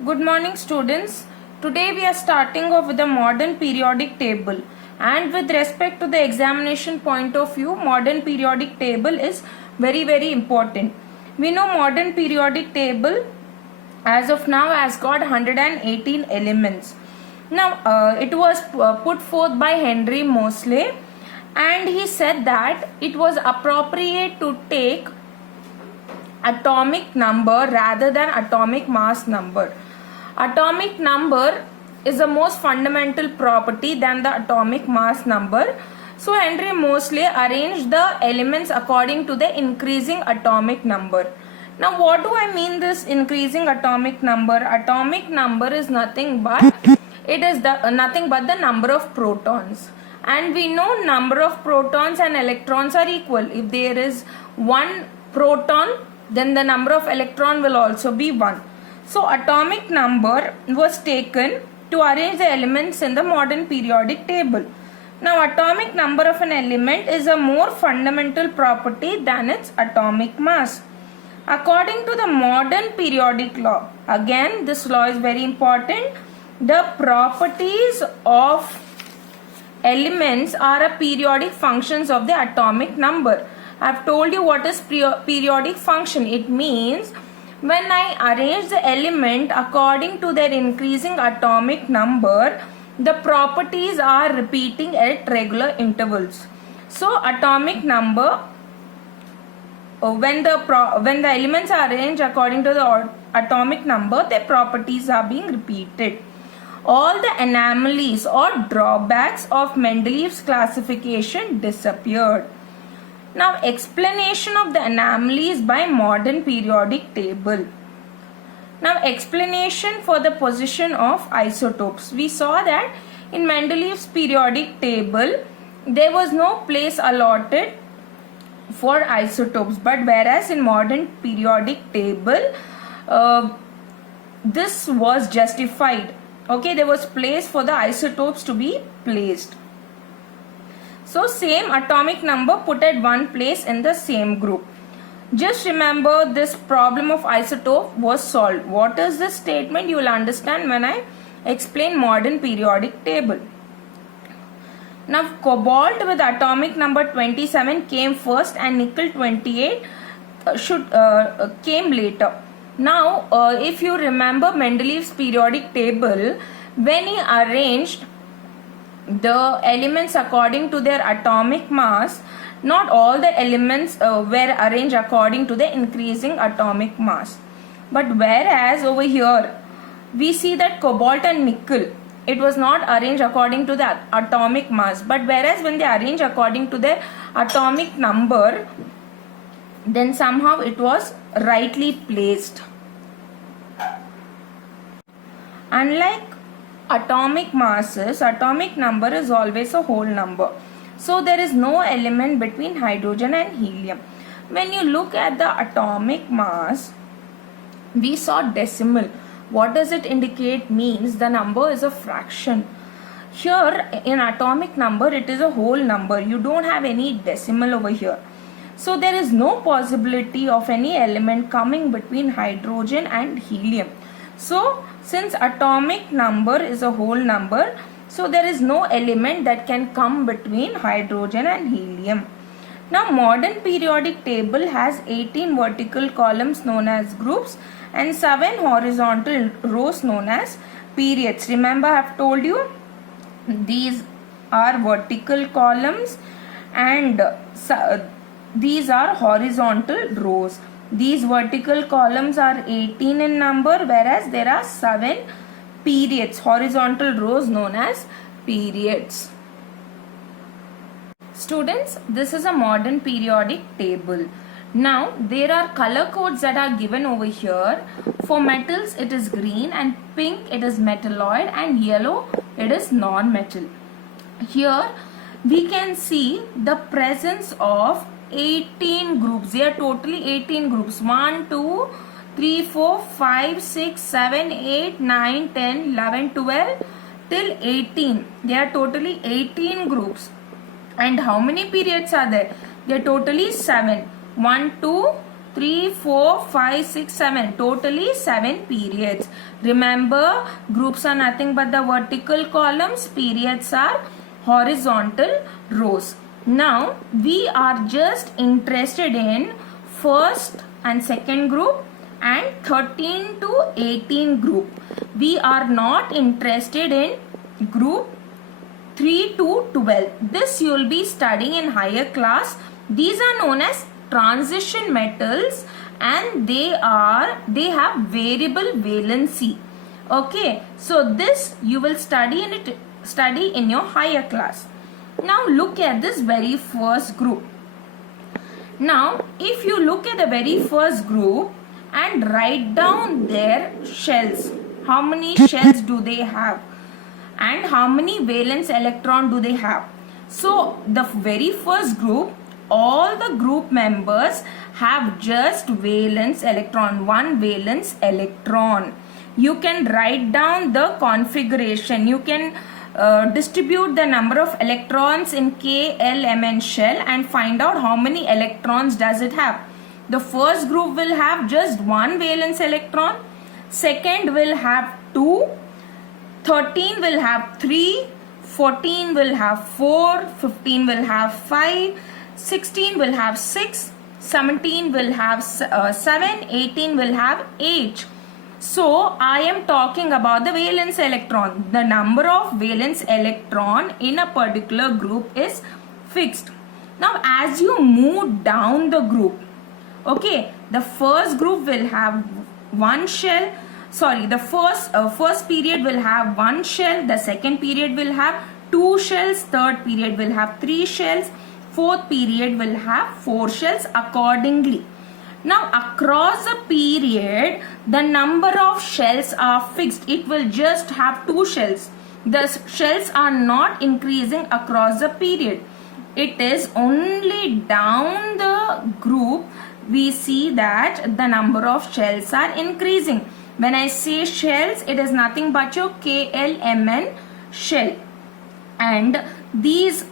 Good morning students. Today we are starting off with the modern periodic table, and with respect to the examination point of view, modern periodic table is very important. We know modern periodic table as of now has got 118 elements. Now it was put forth by Henry Moseley, and he said that it was appropriate to take atomic number rather than atomic mass number. Atomic number is the most fundamental property than the atomic mass number. So Henry Moseley arranged the elements according to the increasing atomic number. Now what do I mean this increasing atomic number? Atomic number is nothing but the number of protons. And we know number of protons and electrons are equal. If there is one proton, then the number of electron will also be 1. So atomic number was taken to arrange the elements in the modern periodic table. Now atomic number of an element is a more fundamental property than its atomic mass. According to the modern periodic law, again this law is very important, the properties of elements are a periodic functions of the atomic number. I have told you what is periodic function. It means when I arrange the element according to their increasing atomic number, the properties are repeating at regular intervals. So atomic number, when the elements are arranged according to the atomic number, their properties are being repeated. All the anomalies or drawbacks of Mendeleev's classification disappeared. Now explanation of the anomalies by modern periodic table. Now explanation for the position of isotopes. We saw that in Mendeleev's periodic table there was no place allotted for isotopes, but whereas in modern periodic table this was justified. Okay, there was place for the isotopes to be placed. So same atomic number put at one place in the same group. Just remember this problem of isotope was solved. What is this statement? You will understand when I explain modern periodic table. Now cobalt with atomic number 27 came first and nickel 28 came later. Now if you remember Mendeleev's periodic table, when he arranged the elements according to their atomic mass, not all the elements were arranged according to the increasing atomic mass. But whereas over here we see that cobalt and nickel, it was not arranged according to the atomic mass, but whereas when they arranged according to their atomic number, then somehow it was rightly placed. Unlike atomic masses, atomic number is always a whole number. So there is no element between hydrogen and helium. When you look at the atomic mass, we saw decimal. What does it indicate? Means the number is a fraction. Here in atomic number, it is a whole number. You don't have any decimal over here. So there is no possibility of any element coming between hydrogen and helium. So since atomic number is a whole number, so there is no element that can come between hydrogen and helium. Now modern periodic table has 18 vertical columns known as groups and 7 horizontal rows known as periods. Remember I have told you these are vertical columns and these are horizontal rows. These vertical columns are 18 in number, whereas there are 7 periods, horizontal rows known as periods. Students, this is a modern periodic table. Now there are color codes that are given over here. For metals it is green, and pink it is metalloid, and yellow it is non-metal. Here we can see the presence of 18 groups. There are totally 18 groups. 1, 2, 3, 4, 5, 6, 7, 8, 9, 10, 11, 12 till 18. There are totally 18 groups. And how many periods are there? There are totally 7. 1, 2, 3, 4, 5, 6, 7. Totally 7 periods. Remember, groups are nothing but the vertical columns. Periods are horizontal rows. Now, we are just interested in first and second group and 13 to 18 group. We are not interested in group 3 to 12. This you will be studying in higher class. These are known as transition metals and they have variable valency. Okay, so this you will study in your higher class. Now look at this very first group. Now if you look at the very first group and write down their shells, how many shells do they have and how many valence electron do they have? So the very first group, all the group members have just valence electron, one valence electron. You can write down the configuration. You can distribute the number of electrons in K, L, M, N shell and find out how many electrons does it have. The first group will have just one valence electron. Second will have 2. 13 will have 3. 14 will have 4. 15 will have 5. 16 will have 6, 17 will have 7, 18 will have 8. So I am talking about the valence electron. The number of valence electron in a particular group is fixed. Now as you move down the group, okay, the first group will have one shell. Sorry, the first period will have one shell. The second period will have 2 shells. Third period will have 3 shells. Fourth period will have 4 shells accordingly. Now across the period, the number of shells are fixed. It will just have 2 shells. The shells are not increasing across the period. It is only down the group we see that the number of shells are increasing. When I say shells, it is nothing but your KLMN shell. And this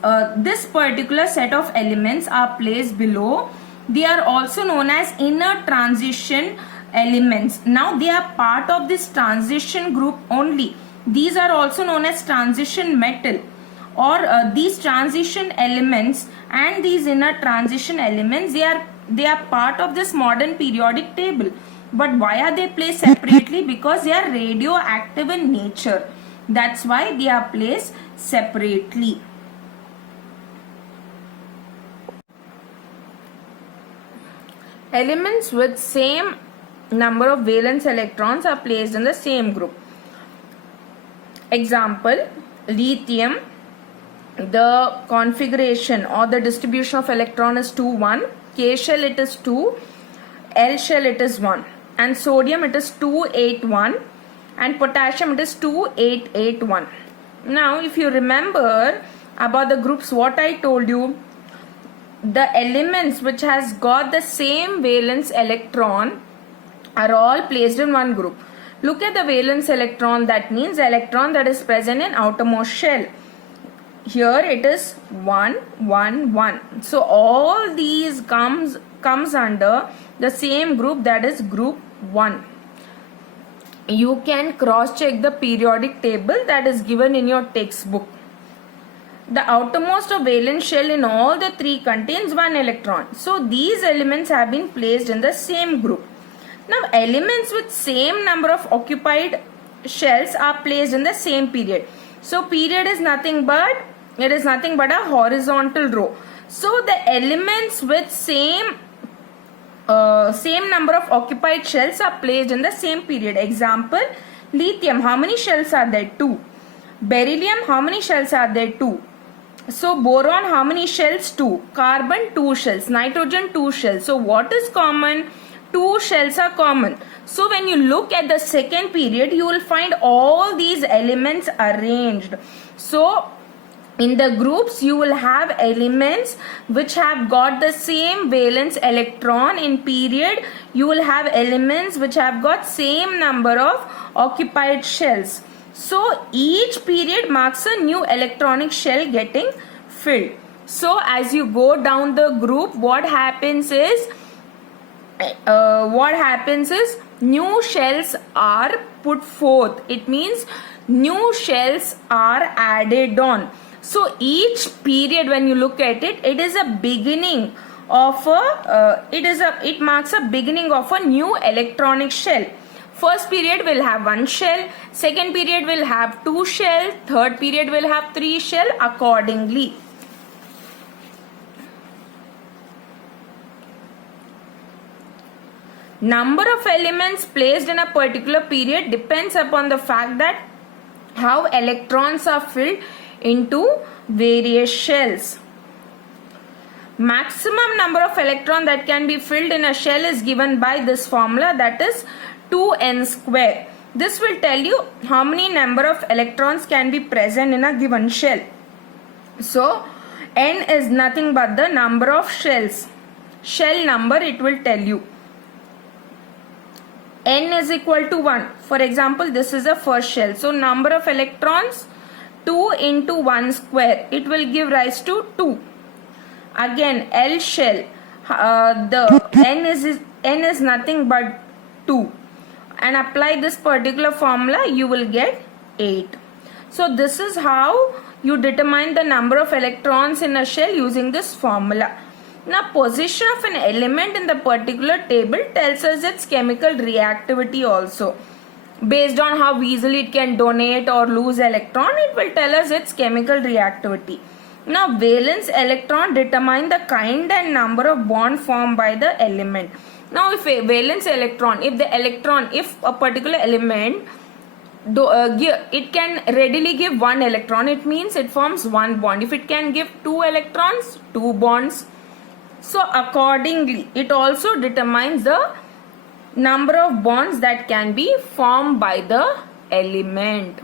particular set of elements are placed below. They are also known as inner transition elements. Now they are part of this transition group only. These are also known as transition metal, or these transition elements and these inner transition elements, they are part of this modern periodic table. But why are they placed separately? Because they are radioactive in nature. That's why they are placed separately. Elements with same number of valence electrons are placed in the same group. Example, lithium, the configuration or the distribution of electron is 2, 1. K shell it is 2, L shell it is 1. And sodium it is 2, 8, 1. And potassium it is 2, 8, 8, 1. Now if you remember about the groups what I told you, the elements which has got the same valence electron are all placed in one group. Look at the valence electron, that means the electron that is present in outermost shell. Here it is 1, 1, 1. So all these comes under the same group, that is group 1. You can cross check the periodic table that is given in your textbook. The outermost of valence shell in all the 3 contains 1 electron. So these elements have been placed in the same group. Now elements with same number of occupied shells are placed in the same period. So period is nothing but a horizontal row. So the elements with same number of occupied shells are placed in the same period. Example, lithium, how many shells are there? 2. Beryllium, how many shells are there? 2. So boron, how many shells? 2. Carbon, 2 shells. Nitrogen, 2 shells. So what is common? 2 shells are common. So when you look at the second period, you will find all these elements arranged. So in the groups, you will have elements which have got the same valence electron. In period, you will have elements which have got same number of occupied shells. So each period marks a new electronic shell getting filled. So as you go down the group, what happens is what happens is new shells are put forth. It means new shells are added on. So each period, when you look at it, it is a beginning of it marks a beginning of a new electronic shell. First period will have one shell, second period will have two shell, third period will have three shell accordingly. Number of elements placed in a particular period depends upon the fact that how electrons are filled into various shells. Maximum number of electron that can be filled in a shell is given by this formula, that is 2n square. This will tell you how many number of electrons can be present in a given shell. So n is nothing but the number of shells. Shell number it will tell you. N is equal to 1. For example, this is a first shell. So number of electrons 2 into 1 square. It will give rise to 2. Again L shell. The n is nothing but 2. And apply this particular formula, you will get 8. So this is how you determine the number of electrons in a shell using this formula. Now position of an element in the particular table tells us its chemical reactivity also. Based on how easily it can donate or lose electron, it will tell us its chemical reactivity. Now valence electron determine the kind and number of bond formed by the element. Now if a valence electron, if a particular element it can readily give one electron, it means it forms one bond. If it can give two electrons, two bonds. So accordingly, it also determines the number of bonds that can be formed by the element.